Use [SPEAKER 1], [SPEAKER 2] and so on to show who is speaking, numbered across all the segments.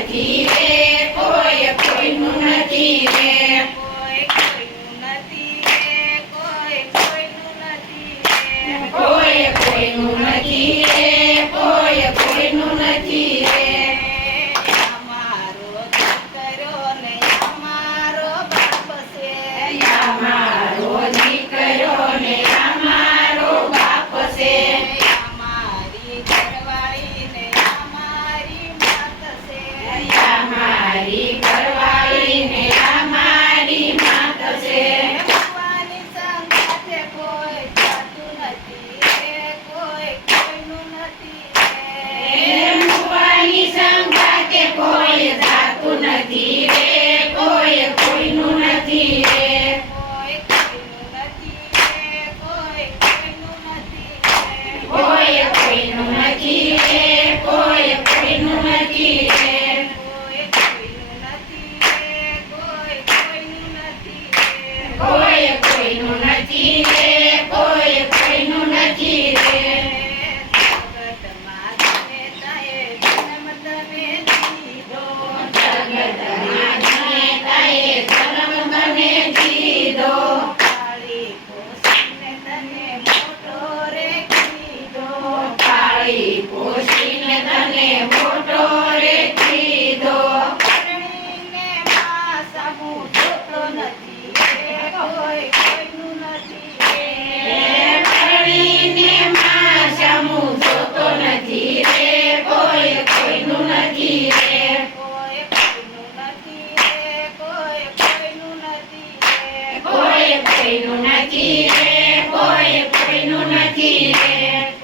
[SPEAKER 1] નથી રે કોઈ કોઈનું નથી રે
[SPEAKER 2] કોઈ કોઈનું નથી રે
[SPEAKER 1] કોઈ કોઈનું નથી રે અમારો દીકરો
[SPEAKER 2] ને અમારો બાપ છે અમારો દીકરો નથી રે
[SPEAKER 1] કોઈ કોઈનું નથી રે.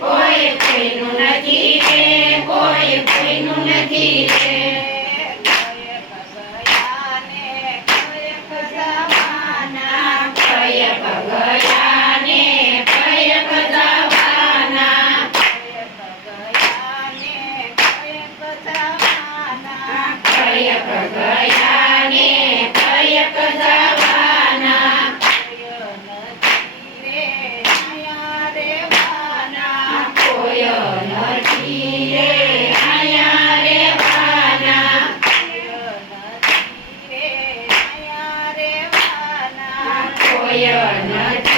[SPEAKER 1] કોઈ કોઈનું નથી રે
[SPEAKER 2] પયક
[SPEAKER 1] ગયા ને પયક જવાના
[SPEAKER 2] કોયો
[SPEAKER 1] નથી રે આયા રેવાના કોયો નથી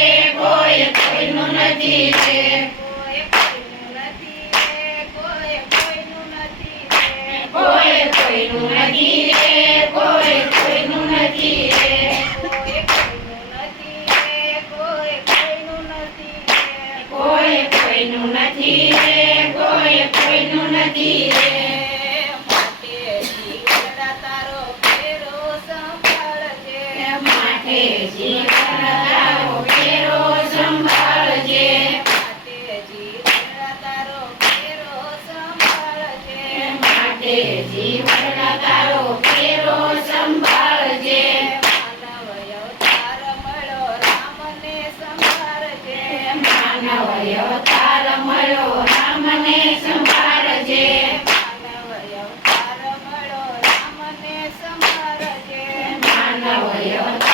[SPEAKER 2] María.